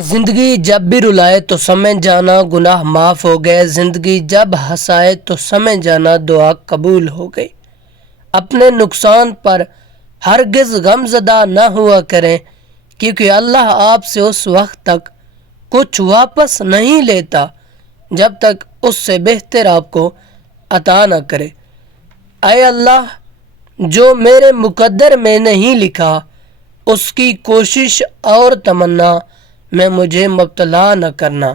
زندگی جب بھی رلائے تو سمجھ جانا گناہ معاف ہو گئے، زندگی جب ہنسائے تو سمجھ جانا دعا قبول ہو گئی۔ اپنے نقصان پر ہرگز غم زدہ نہ ہوا کریں، کیونکہ اللہ آپ سے اس وقت تک کچھ واپس نہیں لیتا جب تک اس سے بہتر آپ کو عطا نہ کرے۔ اے اللہ، جو میرے مقدر میں نہیں لکھا اس کی کوشش اور تمنا میں مجھے مبتلا نہ کرنا،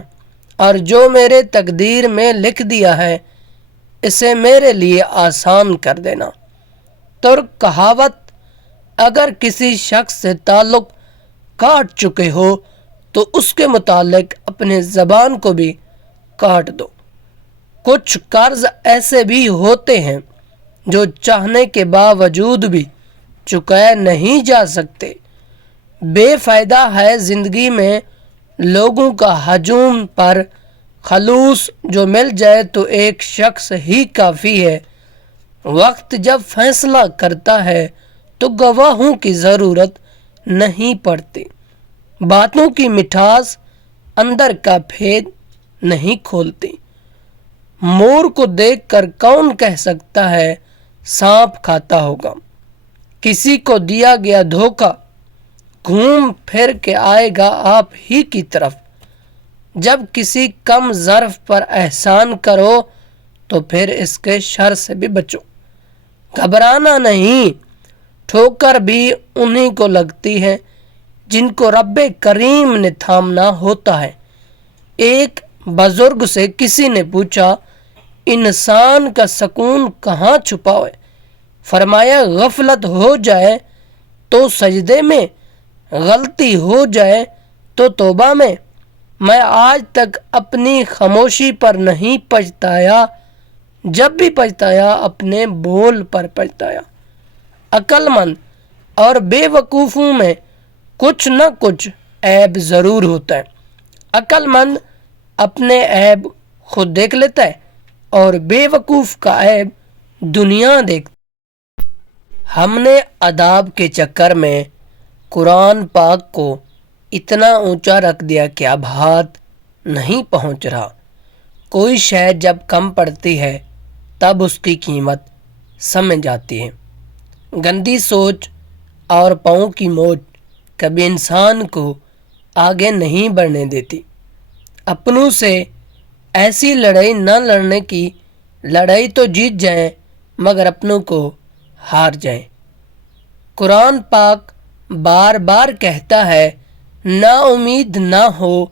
اور جو میرے تقدیر میں لکھ دیا ہے اسے میرے لیے آسان کر دینا۔ ترک کہاوت، اگر کسی شخص سے تعلق کاٹ چکے ہو تو اس کے متعلق اپنے زبان کو بھی کاٹ دو۔ کچھ قرض ایسے بھی ہوتے ہیں جو چاہنے کے باوجود بھی چکائے نہیں جا سکتے۔ بے فائدہ ہے زندگی میں لوگوں کا ہجوم پر خلوص، جو مل جائے تو ایک شخص ہی کافی ہے۔ وقت جب فیصلہ کرتا ہے تو گواہوں کی ضرورت نہیں پڑتی۔ باتوں کی مٹھاس اندر کا بھید نہیں کھولتی۔ مور کو دیکھ کر کون کہہ سکتا ہے سانپ کھاتا ہوگا؟ کسی کو دیا گیا دھوکہ گھوم پھر کے آئے گا آپ ہی کی طرف۔ جب کسی کم ظرف پر احسان کرو تو پھر اس کے شر سے بھی بچو۔ گھبرانا نہیں، ٹھوکر بھی انہی کو لگتی ہے جن کو رب کریم نے تھامنا ہوتا ہے۔ ایک بزرگ سے کسی نے پوچھا، انسان کا سکون کہاں چھپا ہے؟ فرمایا، غفلت ہو جائے تو سجدے میں، غلطی ہو جائے تو توبہ میں۔ میں آج تک اپنی خاموشی پر نہیں پچھتایا، جب بھی پچھتایا اپنے بول پر پچھتایا۔ عقل مند اور بے وقوفوں میں کچھ نہ کچھ عیب ضرور ہوتا ہے۔ عقل مند اپنے عیب خود دیکھ لیتا ہے اور بے وقوف کا عیب دنیا دیکھتی۔ ہم نے آداب کے چکر میں قرآن پاک کو اتنا اونچا رکھ دیا کہ اب ہاتھ نہیں پہنچ رہا۔ کوئی شے جب کم پڑتی ہے تب اس کی قیمت سمجھ آتی ہے۔ گندی سوچ اور پاؤں کی موچ کبھی انسان کو آگے نہیں بڑھنے دیتی۔ اپنوں سے ایسی لڑائی نہ لڑنے کی، لڑائی تو جیت جائیں مگر اپنوں کو ہار جائیں۔ قرآن پاک بار بار کہتا ہے، نا امید نہ ہو،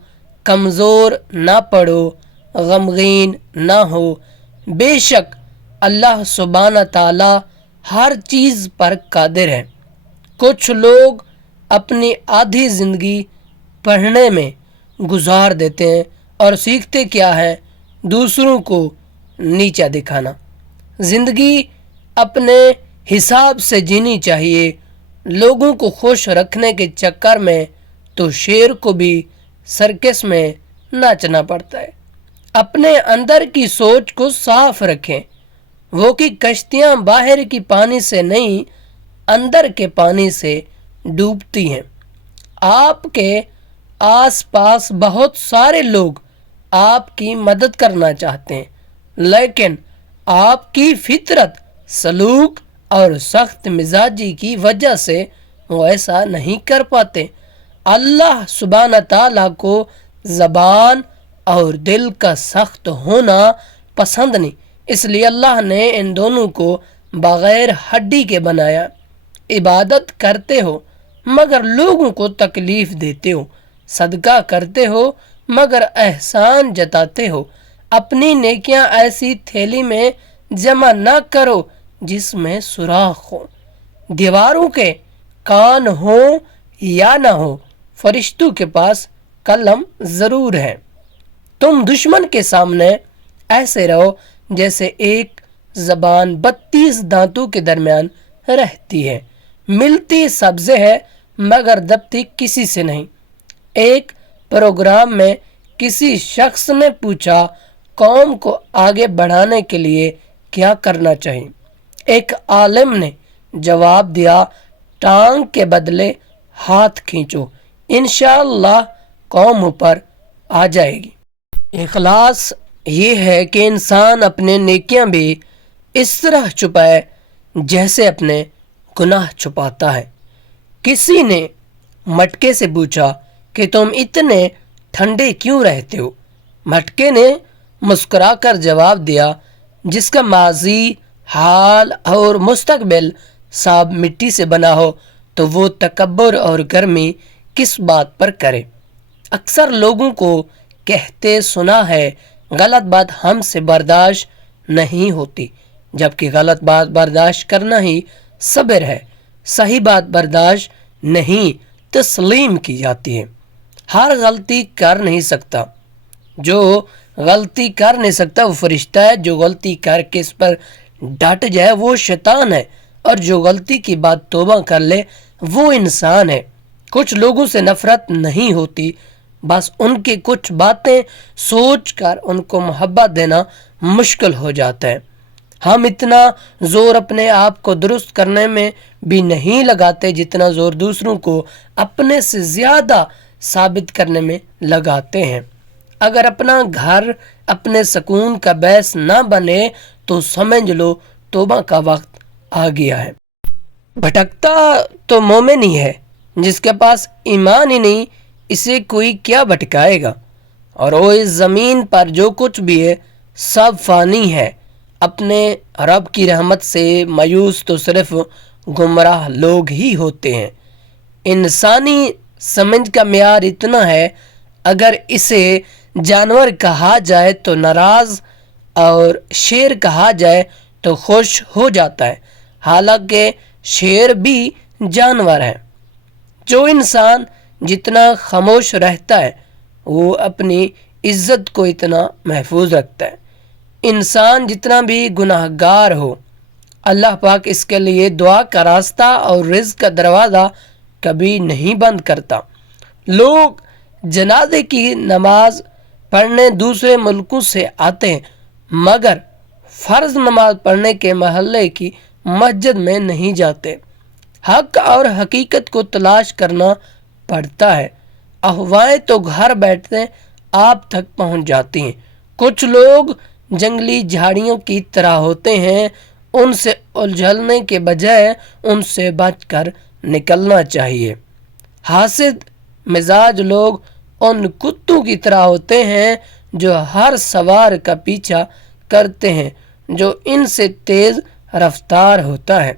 کمزور نہ پڑو، غمگین نہ ہو، بے شک اللہ سبحانہ تعالی ہر چیز پر قادر ہے۔ کچھ لوگ اپنی آدھی زندگی پڑھنے میں گزار دیتے ہیں اور سیکھتے کیا ہے؟ دوسروں کو نیچا دکھانا۔ زندگی اپنے حساب سے جینی چاہیے۔ لوگوں کو خوش رکھنے کے چکر میں تو شیر کو بھی سرکس میں ناچنا پڑتا ہے۔ اپنے اندر کی سوچ کو صاف رکھیں۔ وہ کی کشتیاں باہر کی پانی سے نہیں، اندر کے پانی سے ڈوبتی ہیں۔ آپ کے آس پاس بہت سارے لوگ آپ کی مدد کرنا چاہتے ہیں، لیکن آپ کی فطرت، سلوک اور سخت مزاجی کی وجہ سے وہ ایسا نہیں کر پاتے۔ اللہ سبحانہ تعالیٰ کو زبان اور دل کا سخت ہونا پسند نہیں، اس لیے اللہ نے ان دونوں کو بغیر ہڈی کے بنایا۔ عبادت کرتے ہو مگر لوگوں کو تکلیف دیتے ہو، صدقہ کرتے ہو مگر احسان جتاتے ہو۔ اپنی نیکیاں ایسی تھیلی میں جمع نہ کرو جس میں سوراخ ہو۔ دیواروں کے کان ہو یا نہ ہو، فرشتوں کے پاس قلم ضرور ہے۔ تم دشمن کے سامنے ایسے رہو جیسے ایک زبان 32 دانتوں کے درمیان رہتی ہے، ملتی سب سے ہے مگر دبتی کسی سے نہیں۔ ایک پروگرام میں کسی شخص نے پوچھا، قوم کو آگے بڑھانے کے لیے کیا کرنا چاہیے؟ ایک عالم نے جواب دیا، ٹانگ کے بدلے ہاتھ کھینچو، انشاءاللہ قوموں پر آ جائے گی۔ اخلاص یہ ہے کہ انسان اپنے نیکیاں بھی اس طرح چھپائے جیسے اپنے گناہ چھپاتا ہے۔ کسی نے مٹکے سے پوچھا کہ تم اتنے ٹھنڈے کیوں رہتے ہو؟ مٹکے نے مسکرا کر جواب دیا، جس کا ماضی، حال اور مستقبل سب مٹی سے بنا ہو تو وہ تکبر اور گرمی کس بات پر کرے؟ اکثر لوگوں کو کہتے سنا ہے، غلط بات ہم سے برداشت نہیں ہوتی، جبکہ غلط بات برداشت کرنا ہی صبر ہے۔ صحیح بات برداشت نہیں تسلیم کی جاتی ہے۔ ہر غلطی کر نہیں سکتا، جو غلطی کر نہیں سکتا وہ فرشتہ ہے، جو غلطی کر کے اس پر ڈٹ جائے وہ شیطان ہے، اور جو غلطی کی بات توبہ کر لے وہ انسان ہے۔ کچھ لوگوں سے نفرت نہیں ہوتی، بس ان کی کچھ باتیں سوچ کر ان کو محبت دینا مشکل ہو جاتا ہے۔ ہم اتنا زور اپنے آپ کو درست کرنے میں بھی نہیں لگاتے جتنا زور دوسروں کو اپنے سے زیادہ ثابت کرنے میں لگاتے ہیں۔ اگر اپنا گھر اپنے سکون کا باعث نہ بنے تو سمجھ لو توبہ کا وقت آ گیا ہے۔ بھٹکتا تو مومن ہی ہے، جس کے پاس ایمان ہی نہیں اسے کوئی کیا بھٹکائے گا۔ اور وہ اس زمین پر جو کچھ بھی ہے سب فانی ہے۔ اپنے رب کی رحمت سے مایوس تو صرف گمراہ لوگ ہی ہوتے ہیں۔ انسانی سمجھ کا معیار اتنا ہے، اگر اسے جانور کہا جائے تو ناراض اور شیر کہا جائے تو خوش ہو جاتا ہے، حالانکہ شیر بھی جانور ہے۔ جو انسان جتنا خاموش رہتا ہے وہ اپنی عزت کو اتنا محفوظ رکھتا ہے۔ انسان جتنا بھی گناہ گار ہو، اللہ پاک اس کے لیے دعا کا راستہ اور رزق کا دروازہ کبھی نہیں بند کرتا۔ لوگ جنازے کی نماز پڑھنے دوسرے ملکوں سے آتے ہیں، مگر فرض نماز پڑھنے کے محلے کی مسجد میں نہیں جاتے۔ حق اور حقیقت کو تلاش کرنا پڑتا ہے، افواہیں تو گھر بیٹھتے آپ تک پہنچ جاتی ہیں۔ کچھ لوگ جنگلی جھاڑیوں کی طرح ہوتے ہیں، ان سے الجھنے کے بجائے ان سے بچ کر نکلنا چاہیے۔ حاسد مزاج لوگ ان کتوں کی طرح ہوتے ہیں جو ہر سوار کا پیچھا کرتے ہیں جو ان سے تیز رفتار ہوتا ہے۔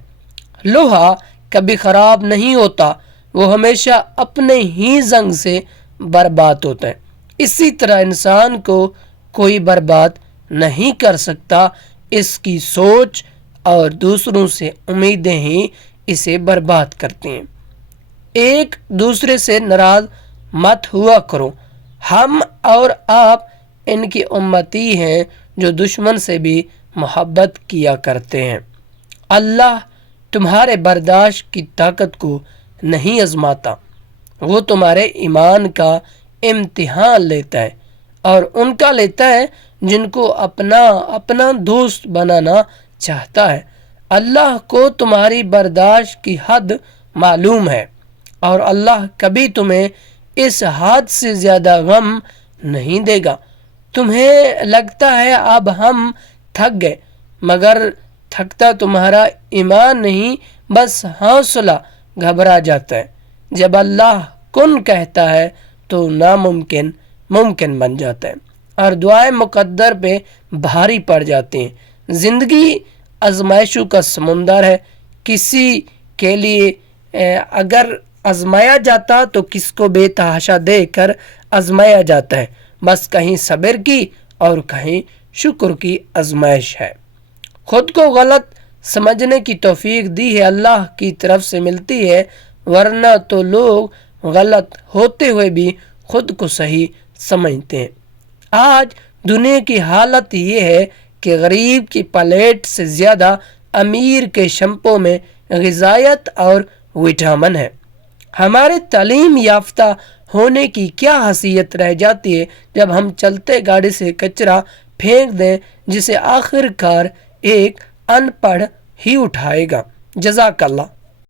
لوہا کبھی خراب نہیں ہوتا، وہ ہمیشہ اپنے ہی زنگ سے برباد ہوتا ہے۔ اسی طرح انسان کو کوئی برباد نہیں کر سکتا، اس کی سوچ اور دوسروں سے امیدیں ہی اسے برباد کرتی ہیں۔ ایک دوسرے سے ناراض مت ہوا کرو، ہم اور آپ ان کی امتی ہیں جو دشمن سے بھی محبت کیا کرتے ہیں۔ اللہ تمہارے برداشت کی طاقت کو نہیں آزماتا، وہ تمہارے ایمان کا امتحان لیتا ہے، اور ان کا لیتا ہے جن کو اپنا دوست بنانا چاہتا ہے۔ اللہ کو تمہاری برداشت کی حد معلوم ہے، اور اللہ کبھی تمہیں اس حد سے زیادہ غم نہیں دے گا۔ تمہیں لگتا ہے اب ہم تھک گئے، مگر تھکتا تمہارا ایمان نہیں، بس حوصلہ گھبرا جاتا ہے۔ جب اللہ کن کہتا ہے تو ناممکن ممکن بن جاتا ہے، اور دعائیں مقدر پہ بھاری پڑ جاتی ہیں۔ زندگی آزمائشوں کا سمندر ہے، کسی کے لیے اگر آزمایا جاتا تو کس کو بے تحاشا دے کر آزمایا جاتا ہے، بس کہیں صبر کی اور کہیں شکر کی آزمائش ہے۔ خود کو غلط سمجھنے کی توفیق دی ہے اللہ کی طرف سے ملتی ہے، ورنہ تو لوگ غلط ہوتے ہوئے بھی خود کو صحیح سمجھتے ہیں۔ آج دنیا کی حالت یہ ہے کہ غریب کی پلیٹ سے زیادہ امیر کے شمپو میں غذائیت اور وٹامن ہے۔ ہمارے تعلیم یافتہ ہونے کی کیا حیثیت رہ جاتی ہے جب ہم چلتے گاڑی سے کچرا پھینک دیں جسے آخر کار ایک ان پڑھ ہی اٹھائے گا۔ جزاک اللہ۔